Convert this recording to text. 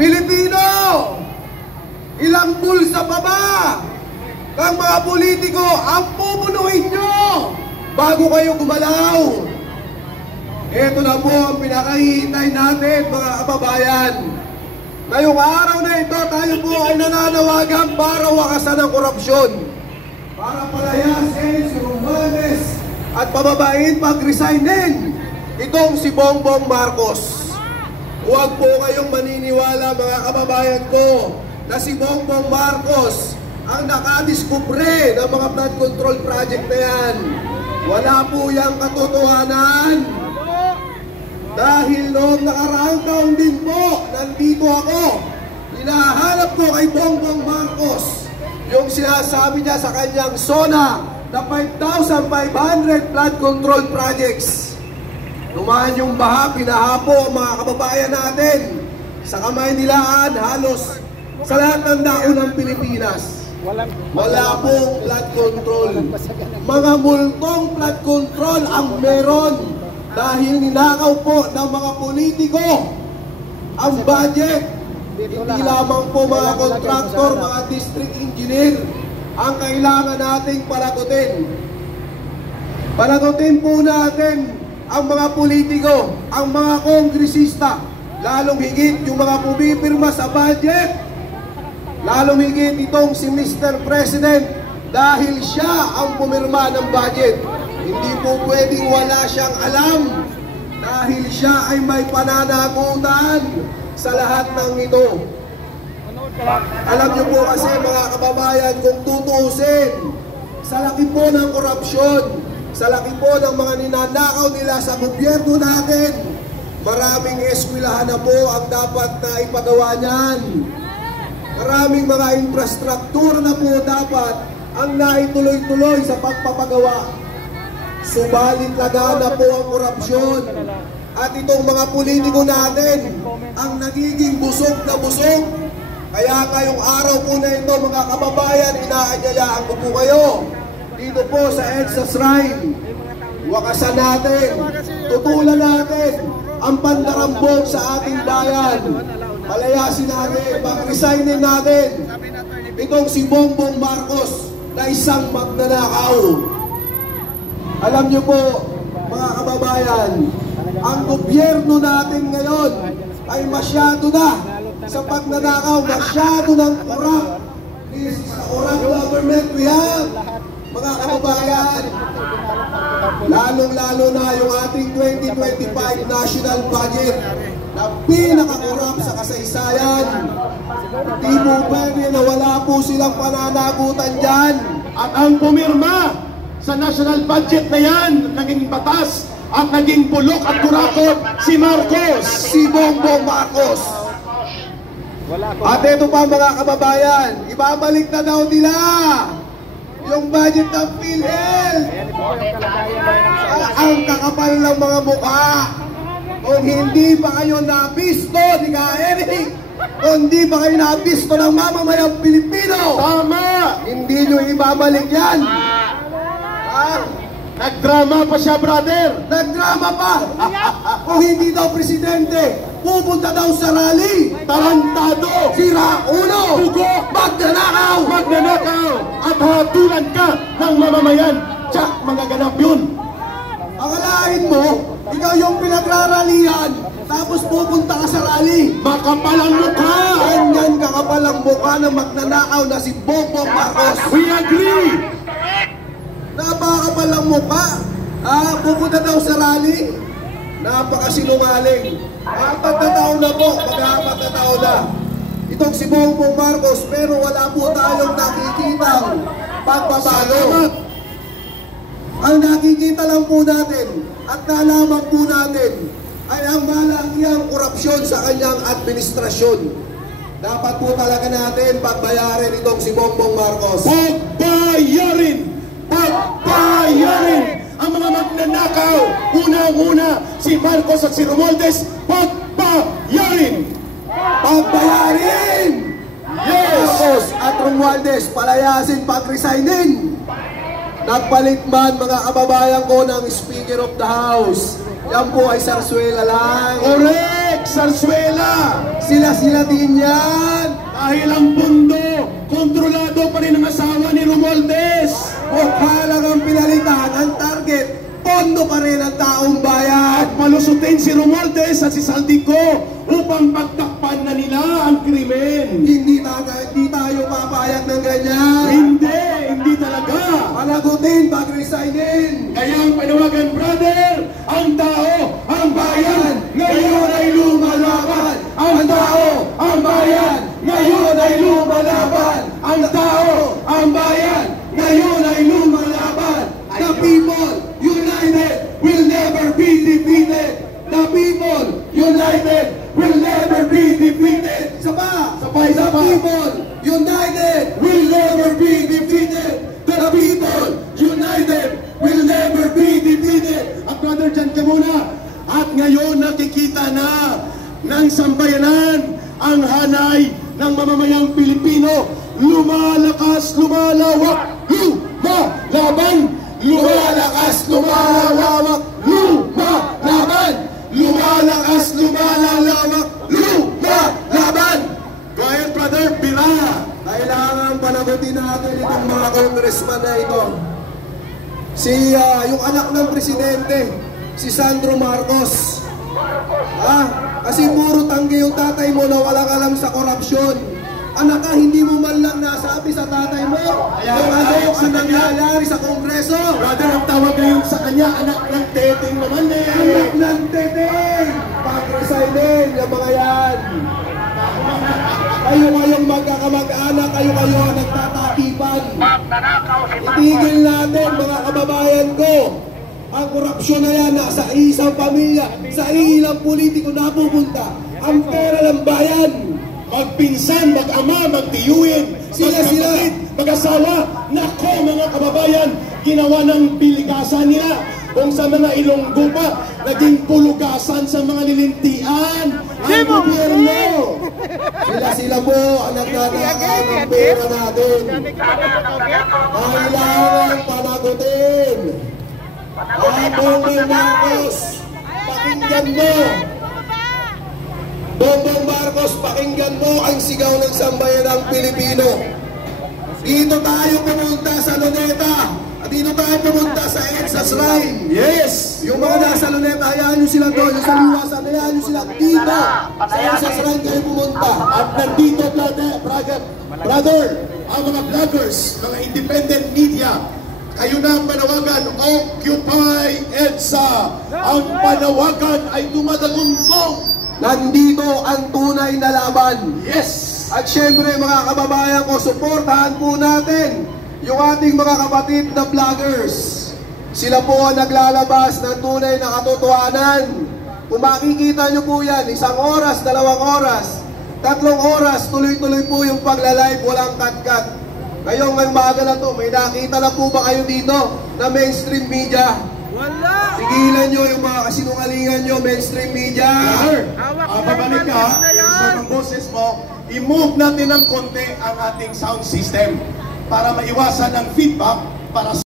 Pilipino, ilang bulsa pa ba kang mga politiko ang pupunuin nyo bago kayo gumalaw? Ito na po ang pinakahihintay natin, mga kababayan. Ngayong araw na ito, tayo po ay nananawagan para wakasan ang korupsyon, para palayasin si Romualdez at pababain pag-resignin itong si Bongbong Marcos. Huwag po kayong maniniwala, mga kababayan ko, na si Bongbong Marcos ang nakadiskubre ng mga flood control project na yan. Wala po yung katotohanan. Dahil noong nakaraang taon din po, nandito ako, hinahanap ko kay Bongbong Marcos yung sinasabi niya sa kanyang SONA na 5,500 flood control projects. Lumahan yung baha, pinahapo ang mga kababayan natin. Sa Kamaynilaan, halos sa lahat ng daon ng Pilipinas. Wala pong flood control. Mga multong flood control ang meron dahil ninakaw po ng mga politiko ang budget. Hindi lamang po mga kontraktor, mga district engineer ang kailangan nating palagutin. Palagutin po natin ang mga politiko, ang mga kongresista, lalong higit yung mga pumipirma sa budget, lalong higit itong si Mr. President dahil siya ang pumirma ng budget. Hindi po pwedeng wala siyang alam dahil siya ay may pananagutan sa lahat ng ito. Alam niyo po kasi, mga kababayan, kung tutuusin sa laki po ng korupsyon, sa laki po ng mga ninanakaw nila sa gobyerno natin, maraming eskwelahan na po ang dapat na ipagawa niyan. Maraming mga infrastruktura na po dapat ang naituloy-tuloy sa pagpapagawa. Subalit laga na po ang korupsyon. At itong mga politiko natin ang nagiging busog na busog. Kaya ngayong araw po na ito, mga kababayan, inaanyayahan ko po kayo dito po sa EDSA Shrine. Wakasan natin, tutulan natin ang pandarambog sa ating bayan. Palayasin natin, pag-resignin natin itong si Bongbong Marcos na isang magnanakaw. Alam niyo po, mga kababayan, ang gobyerno natin ngayon ay masyado na sa pagnanakaw, masyado ng corrupt. This is the corrupt government we have, mga kababayan. Lalong-lalo na yung ating 2025 national budget na pinaka-corrupt sa kasaysayan. Hindi po pwede na wala po silang pananagutan dyan. At ang pumirma sa national budget na yan, naging batas at naging bulok at kurakot si Marcos, si Bongbong Marcos. At ito pa, mga kababayan, ibabalik na daw nila yung budget ng PhilHealth. Ang kakapal ng mga mukha. Kung hindi pa kayo nabisto ni Ka Eric, kung hindi pa kayo nabisto ng mamamayang Pilipino, tama, hindi nyo ibabalik yan. Nagdrama pa siya, brother. Nagdrama pa. Kung hindi daw presidente, pupunta daw sa rally. Tarantado, sira ulo, dugo, magnanakaw, at hatulan ka ng mamamayan. Tsak, magaganap yun. Akalain mo, ikaw yung pinagraralihan, tapos pupunta ka sa rally. Makapalang mukha. Ganyan kakapalang mukha ng magnanakaw na si Bongbong Marcos. We agree. Napakapalang mukha. Pupunta daw sa rally. Napakasinungaling. 4 na taon na po, mag-4 na taon na itong si Bongbong Marcos, pero wala po tayong nakikitang pagbabago. Ang nakikita lang po natin at nalaman po natin ay ang malaking korupsyon sa kanyang administrasyon. Dapat po talaga natin pagbayarin itong si Bongbong Marcos. Pagbayarin! Pagbayarin! Ang mga magnanakaw, unang-una si Marcos at si Romualdez, pagbayarin! Pagbayarin! Yes! Marcos at Romualdez, palayasin, pag-resignin. Nagpalit man, mga kababayan ko, ng Speaker of the House. Yan po ay Sarsuela lang. Correct! Ex Zarzuela. Sila din yan. Dahil ang mundo, kontrolado pa rin ang asawa ni Romualdez. Mukha lang ang pinalitan, ang target, pondo pa rin ang taong bayan. At malusutin si Romualdez at si Saldico upang pagtakpan na nila ang krimen. Hindi tayo papayag ng ganyan. Hindi talaga. Panagutin, pag-resignin. Kaya ang panawagan, brother, ang tao, ang bayan, ngayon ay lumalaban. Ang tao, ang bayan, ngayon ay lumalaban. Ang tao, ang bayan, ngayon ay lumalaban. The people united will never be defeated. The people united will never be defeated. Sabay. The people united will never be defeated. The people united will never be defeated. At brother, dyan ka muna. At ngayon nakikita na ng sambayanan ang hanay ng mamamayang Pilipino. Lumalakas, lumalawak, lumalaban. Lumalakas, lumalawak, lumalaban. Lumalakas, lumalawak, lumalaban. Go ahead, brother, Bila. Kailangan panagutin natin itong mga congressman na ito. Yung anak ng presidente, si Sandro Marcos. Kasi puro tanggi yung tatay mo na walang alam sa korupsyon. Anak ka, hindi mo man lang nasabi sa tatay mo kung ano ang nangyayari sa Kongreso. Brother, ang tawag ngayon sa kanya, anak ng teteng naman eh. Anak ng teteng! Pag-resignin yung mga yan. Kayo-kayong magkakamag-anak, kayo-kayo ang nagtatakipan. Itigil natin mga kababayan ko. Ang korupsyon na yan, nasa isang pamilya, sa ilang politiko napupunta. Ang pera ng bayan. Magpinsan, mag-ama, magtiyuin, magkapatid, mag-asawa. Nako mga kababayan, ginawa ng piligasan nila. Kung sa mga Ilonggo pa, naging pulugasan sa mga lilintian ang gobyerno. Sila po ang nagtatakaw ng pera natin. Kailangan panagutin. Bongbong Marcos, pakinggan mo. Bongbong Marcos, pakinggan mo ang sigaw ng sambayanang Pilipino. Dito tayo pumunta sa Luneta. At dito tayo pumunta sa EDSA Shrine. Yes! Yung mga nasa Luneta, hayaan nyo sila doon. Yung sa Liwasan, hayaan nyo sila dito. Sa EDSA Shrine kayo pumunta. At nandito, brother, ang mga vloggers, mga independent media, kayo na ang panawagan, Occupy EDSA. Ang panawagan ay dumadagumpong. Nandito ang tunay na laban. Yes! At syempre mga kababayan ko, suportahan po natin yung ating mga kapatid na vloggers. Sila po ang naglalabas ng tunay na katotohanan. Kung makikita nyo po yan, 1 oras, 2 oras, 3 oras, tuloy-tuloy po yung pagla-live, walang cut-cut. Ngayong umaga na to, may nakita na po ba kayo dito na mainstream media? Wala! Tigilan nyo yung mga kasinungalingan nyo, mainstream media. Babalik ka, sa ng boses mo, i-move natin ng konti ang ating sound system para maiwasan ang feedback para